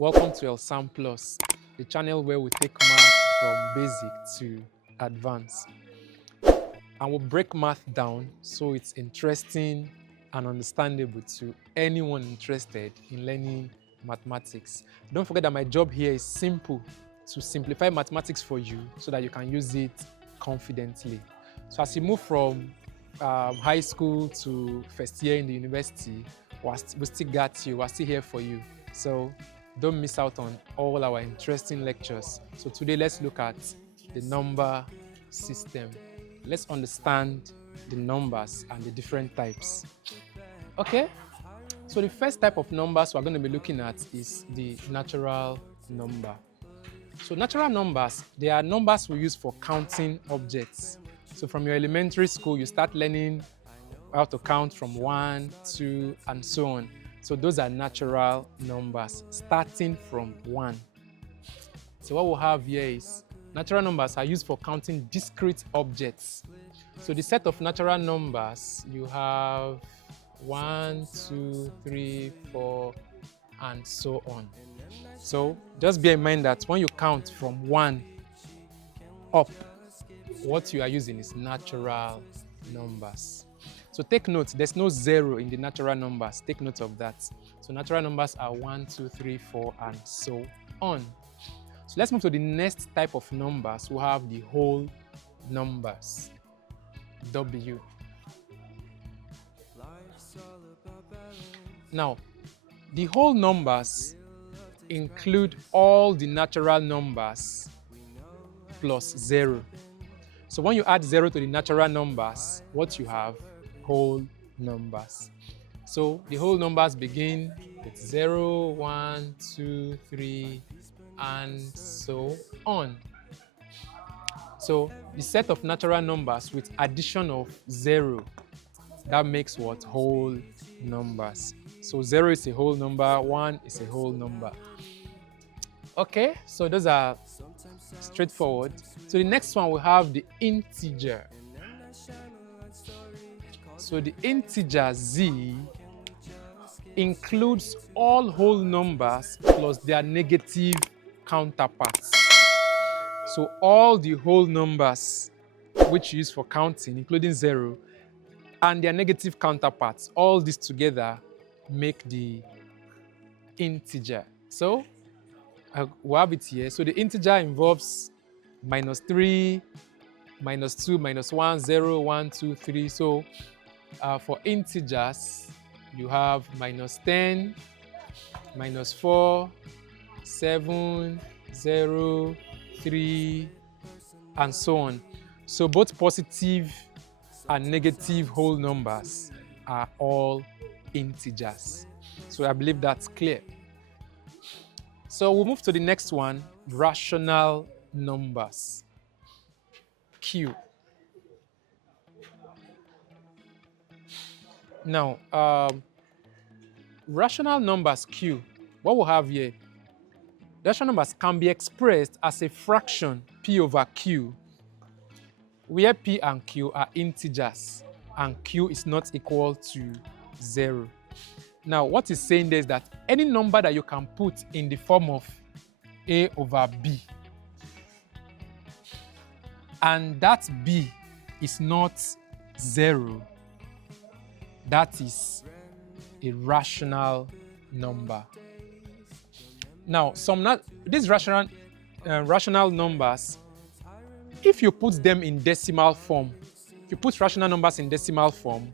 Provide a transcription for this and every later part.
Welcome to Earl Samm Plus, the channel where we take math from basic to advanced. And we'll break math down so it's interesting and understandable to anyone interested in learning mathematics. Don't forget that my job here is simple, to simplify mathematics for you so that you can use it confidently. So as you move from high school to first year in the university, we still got you, we're still here for you. So don't miss out on all our interesting lectures. So today let's look at the number system. Let's understand the numbers and the different types. Okay, so the first type of numbers we're going to be looking at is the natural number. So natural numbers, they are numbers we use for counting objects. So from your elementary school, you start learning how to count from 1, 2, and so on. So those are natural numbers, starting from 1. So what we'll have here is natural numbers are used for counting discrete objects. So the set of natural numbers, you have 1, 2, 3, 4, and so on. So just bear in mind that when you count from 1 up, what you are using is natural numbers. So take note, there's no 0 in the natural numbers. Take note of that. So natural numbers are 1, 2, 3, 4, and so on. So let's move to the next type of numbers. We'll have the whole numbers, W. Now, the whole numbers include all the natural numbers plus 0. So when you add 0 to the natural numbers, what you have? Whole numbers. So the whole numbers begin with 0, 1, 2, 3, and so on. So the set of natural numbers with addition of 0, that makes what? Whole numbers. So 0 is a whole number, 1 is a whole number. Okay, so those are straightforward. So the next one, we have the integer. So the integer z includes all whole numbers plus their negative counterparts. So all the whole numbers which you use for counting, including 0, and their negative counterparts, all these together make the integer. So we have it here. So the integer involves -3, -2, -1, 0, 1, 2, 3. So for integers, you have -10, -4, 7, 0, 3, and so on. So both positive and negative whole numbers are all integers. So I believe that's clear. So we'll move to the next one, rational numbers, Q. Now, rational numbers Q, what we'll have here, rational numbers can be expressed as a fraction P over Q, where P and Q are integers and Q is not equal to 0. Now, what it's saying there is that any number that you can put in the form of A over B, and that B is not 0, that is a rational number. Now, these rational numbers, if you put them in decimal form, if you put rational numbers in decimal form,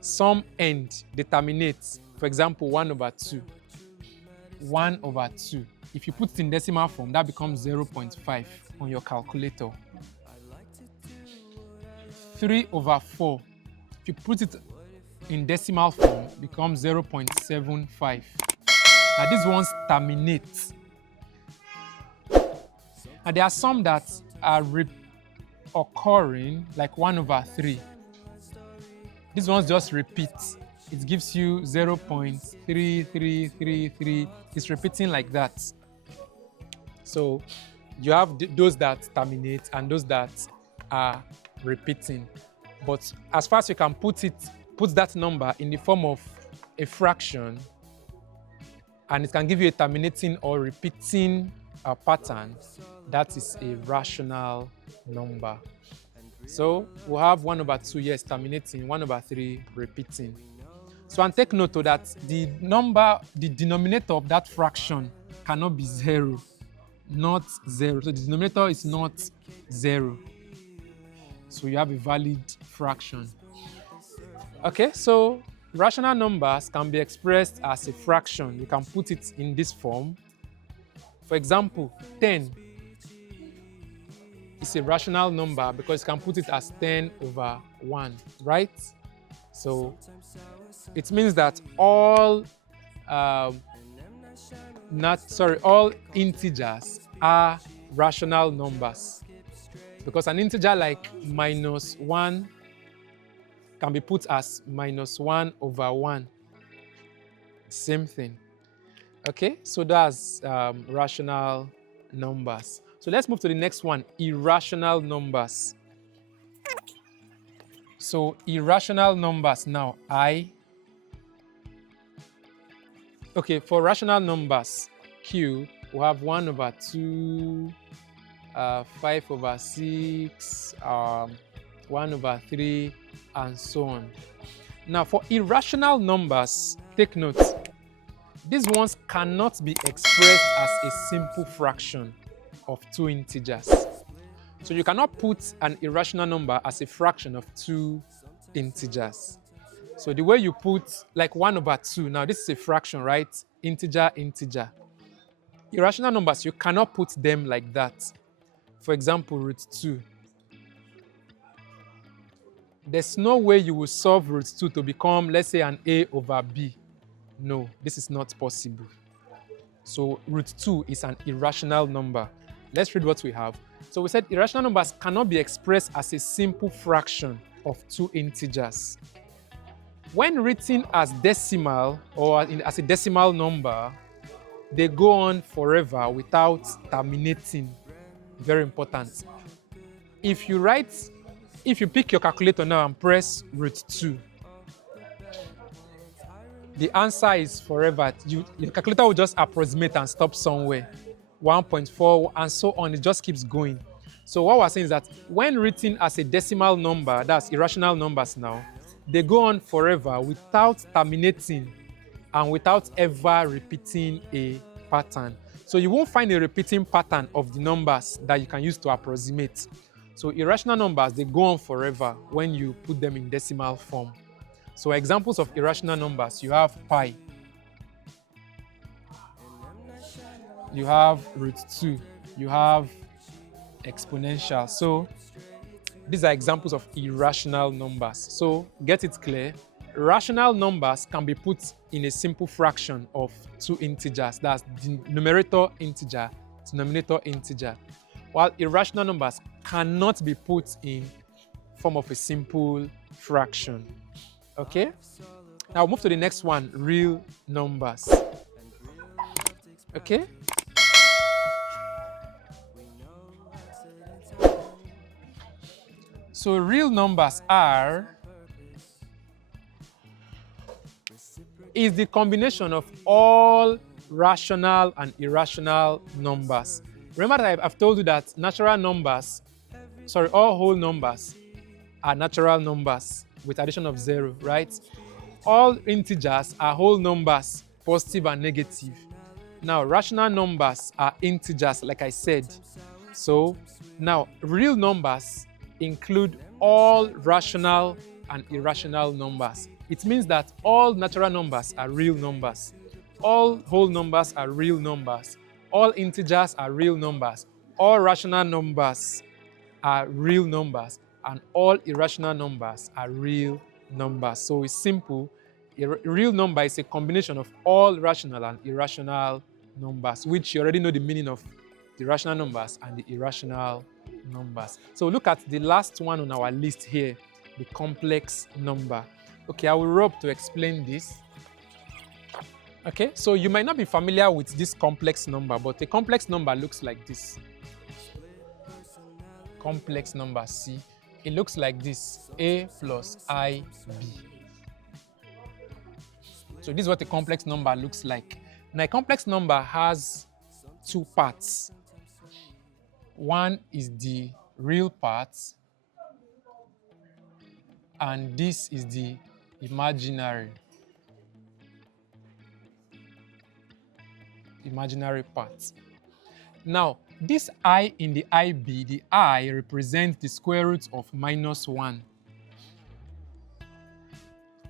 some end determinates, for example, 1 over 2. 1 over 2. If you put it in decimal form, that becomes 0.5 on your calculator. 3 over 4. If you put it in decimal form, it becomes 0.75. Now these ones terminate. And there are some that are occurring, like 1 over 3. These ones just repeat. It gives you 0.3333. It's repeating like that. So you have those that terminate and those that are repeating. But as far as you can put that number in the form of a fraction, and it can give you a terminating or repeating pattern, that is a rational number. So we'll have 1/2, yes, terminating, 1/3 repeating. So, and take note that the denominator of that fraction cannot be 0, not 0. So the denominator is not 0. So you have a valid fraction. Okay, so rational numbers can be expressed as a fraction. You can put it in this form. For example, 10 is a rational number because you can put it as 10/1, right? So it means that all integers are rational numbers, because an integer like -1 can be put as -1/1. Same thing. Okay, so that's rational numbers. So let's move to the next one, irrational numbers. So irrational numbers now, okay, for rational numbers, Q, we have 1/2, 5/6, 1/3, and so on. Now, for irrational numbers, take note, these ones cannot be expressed as a simple fraction of 2 integers. So you cannot put an irrational number as a fraction of 2 integers. So the way you put like 1/2, now this is a fraction, right? Integer. Irrational numbers, you cannot put them like that. For example, √2. There's no way you will solve √2 to become, let's say, an A/B. No, this is not possible. So √2 is an irrational number. Let's read what we have. So we said irrational numbers cannot be expressed as a simple fraction of 2 integers. When written as decimal or as a decimal number, they go on forever without terminating. Very important. If you pick your calculator now and press √2, the answer is forever. Your calculator will just approximate and stop somewhere. 1.4 and so on, it just keeps going. So what we're saying is that when written as a decimal number, that's irrational numbers now, they go on forever without terminating and without ever repeating a pattern. So you won't find a repeating pattern of the numbers that you can use to approximate. So irrational numbers, they go on forever when you put them in decimal form. So examples of irrational numbers, you have pi, you have √2, you have exponential. So these are examples of irrational numbers. So get it clear, rational numbers can be put in a simple fraction of 2 integers. That's the numerator integer, denominator integer. While irrational numbers cannot be put in form of a simple fraction. Okay? Now move to the next one, real numbers. Okay? So real numbers is the combination of all rational and irrational numbers. Remember that I've told you that all whole numbers are natural numbers with addition of 0, right? All integers are whole numbers, positive and negative. Now, rational numbers are integers, like I said. So now, real numbers include all rational and irrational numbers. It means that all natural numbers are real numbers. All whole numbers are real numbers. All integers are real numbers. All rational numbers are real numbers. And all irrational numbers are real numbers. So it's simple. A real number is a combination of all rational and irrational numbers, which you already know the meaning of the rational numbers and the irrational numbers. So look at the last one on our list here, the complex number. Okay, I will rub to explain this. Okay, so you might not be familiar with this complex number, but a complex number looks like this. Complex number C. It looks like this, A plus IB. So this is what a complex number looks like. Now, a complex number has two parts. One is the real part, and this is the imaginary part. Now, this I in the IB, the I represents the square root of -1,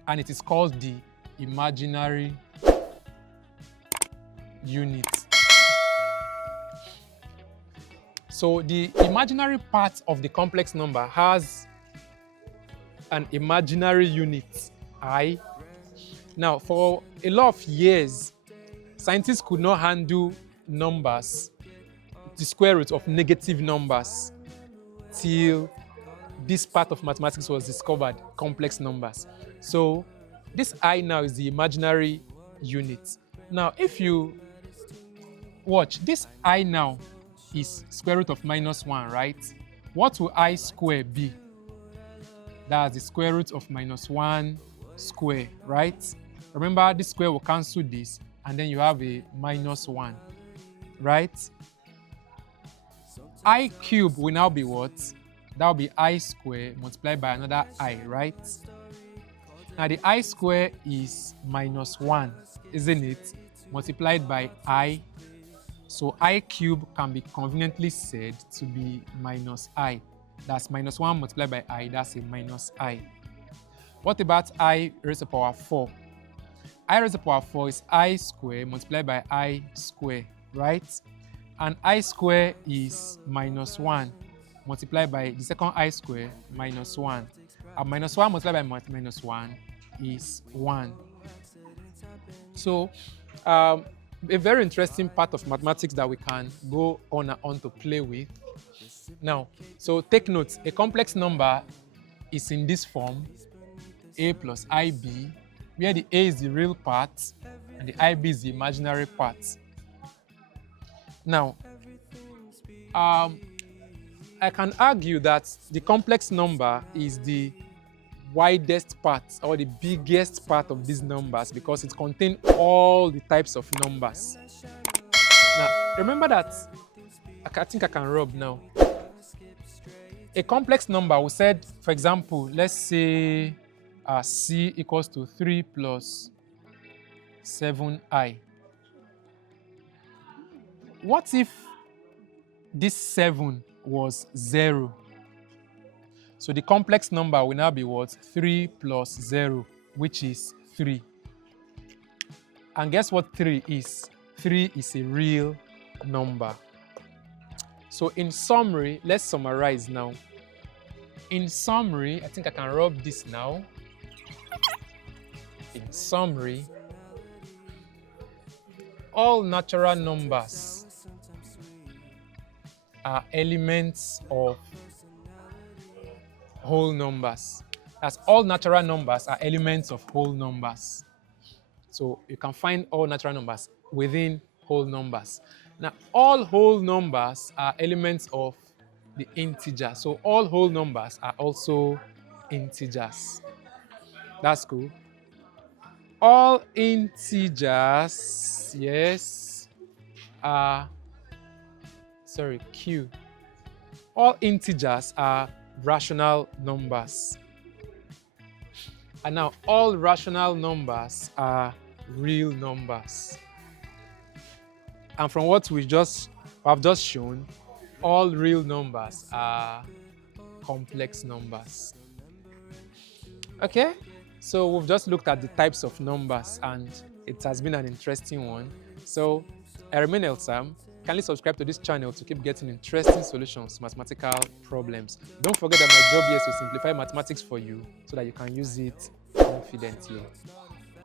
and it is called the imaginary unit. So the imaginary part of the complex number has an imaginary unit, I. Now, for a lot of years, scientists could not handle numbers, the square root of negative numbers, till this part of mathematics was discovered, complex numbers. So this I now is the imaginary unit. Now, if you watch, this I now is square root of -1, right? What will I square be? That's the square root of -1 square, right? Remember, this square will cancel this, and then you have a -1, right? I cube will now be what? That will be I square multiplied by another I, right? Now the I square is -1, isn't it? Multiplied by I. So I cube can be conveniently said to be -I. That's -1 multiplied by I, that's a -I. What about I raised to the power 4? I raised to the power 4 is I square multiplied by I square, right? And I square is -1 multiplied by the second I square, -1. And -1 multiplied by -1 is 1. So, a very interesting part of mathematics that we can go on and on to play with. Now, so take note, a complex number is in this form, A plus IB, where the A is the real part and the IB is the imaginary part. Now, I can argue that the complex number is the widest part or the biggest part of these numbers because it contains all the types of numbers. Now, remember that, I think I can rub now. A complex number, we said, for example, let's say C equals to 3 plus 7I. What if this 7 was 0? So the complex number will now be what? 3 plus 0, which is 3. And guess what 3 is? 3 is a real number. So in summary, let's summarize now. In summary, I think I can rub this now. In summary, all natural numbers are elements of whole numbers. That's all natural numbers are elements of whole numbers. So you can find all natural numbers within whole numbers. Now, all whole numbers are elements of the integer. So all whole numbers are also integers. That's cool. All integers, yes, are, Q. All integers are rational numbers. And now all rational numbers are real numbers. And from what we have just shown, all real numbers are complex numbers. Okay, so we've just looked at the types of numbers and it has been an interesting one. So I remain Earl Samm. Kindly subscribe to this channel to keep getting interesting solutions to mathematical problems. Don't forget that my job here is to simplify mathematics for you so that you can use it confidently.